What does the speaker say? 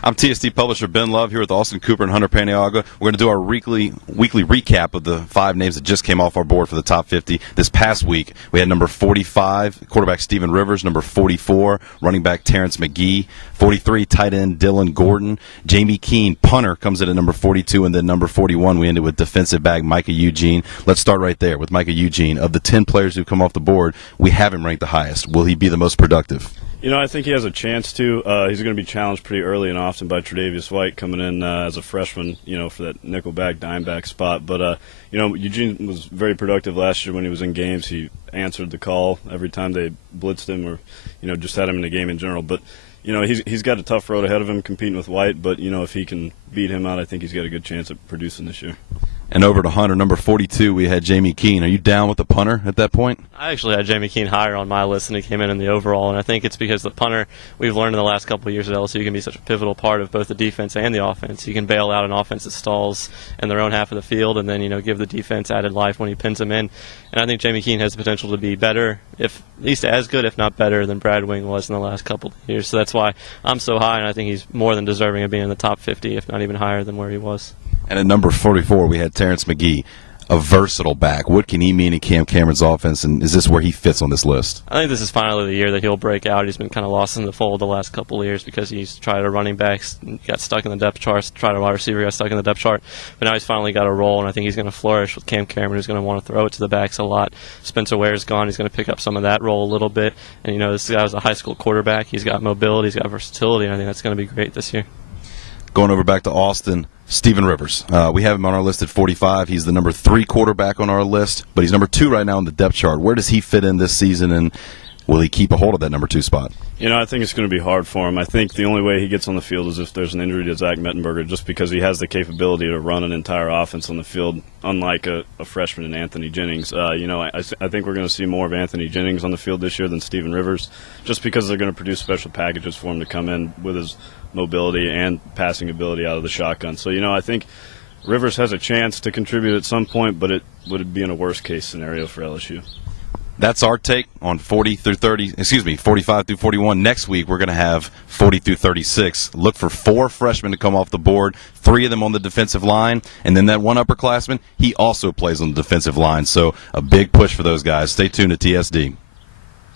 I'm TSD publisher Ben Love here with Austin Cooper and Hunter Paniagua. We're going to do our weekly recap of the 5 names that just came off our board for the top 50. This past week, we had number 45, quarterback Stephen Rivers, number 44, running back Terrence McGee, 43, tight end Dylan Gordon, Jamie Keene, punter, comes in at number 42, and then number 41, we ended with defensive back Micah Eugene. Let's start right there with Micah Eugene. Of the 10 players who come off the board, we have him ranked the highest. Will he be the most productive? You know, I think he has a chance to. He's going to be challenged pretty early and often by Tre'Davious White coming in as a freshman, for that nickelback, dimeback spot. But, Eugene was very productive last year when he was in games. He answered the call every time they blitzed him or, just had him in the game in general. But, he's got a tough road ahead of him competing with White. But, if he can beat him out, I think he's got a good chance at producing this year. And over to Hunter, number 42, we had Jamie Keene. Are you down with the punter at that point? I actually had Jamie Keene higher on my list, and he came in the overall. And I think it's because the punter, we've learned in the last couple of years at LSU, can be such a pivotal part of both the defense and the offense. You can bail out an offense that stalls in their own half of the field and then, give the defense added life when he pins them in. And I think Jamie Keene has the potential to be better, if at least as good, if not better, than Brad Wing was in the last couple of years. So that's why I'm so high, and I think he's more than deserving of being in the top 50, if not even higher than where he was. And at number 44, we had Terrence McGee, a versatile back. What can he mean in Cam Cameron's offense, and is this where he fits on this list? I think this is finally the year that he'll break out. He's been kind of lost in the fold the last couple of years because he's tried a running back, got stuck in the depth chart, tried a wide receiver, got stuck in the depth chart. But now he's finally got a role, and I think he's going to flourish with Cam Cameron, who's going to want to throw it to the backs a lot. Spencer Ware's gone. He's going to pick up some of that role a little bit. And, this guy was a high school quarterback. He's got mobility. He's got versatility, and I think that's going to be great this year. Going over back to Austin, Stephen Rivers. We have him on our list at 45. He's the number 3 quarterback on our list, but he's number 2 right now on the depth chart. Where does he fit in this season, and will he keep a hold of that number 2 spot? I think it's going to be hard for him. I think the only way he gets on the field is if there's an injury to Zach Mettenberger, just because he has the capability to run an entire offense on the field, unlike a freshman in Anthony Jennings. I think we're going to see more of Anthony Jennings on the field this year than Stephen Rivers, just because they're going to produce special packages for him to come in with his mobility and passing ability out of the shotgun. So, I think Rivers has a chance to contribute at some point, but it would be in a worst-case scenario for LSU. That's our take on 45 through 41. Next week, we're going to have 40 through 36. Look for 4 freshmen to come off the board, 3 of them on the defensive line, and then that one upperclassman, he also plays on the defensive line. So a big push for those guys. Stay tuned to TSD.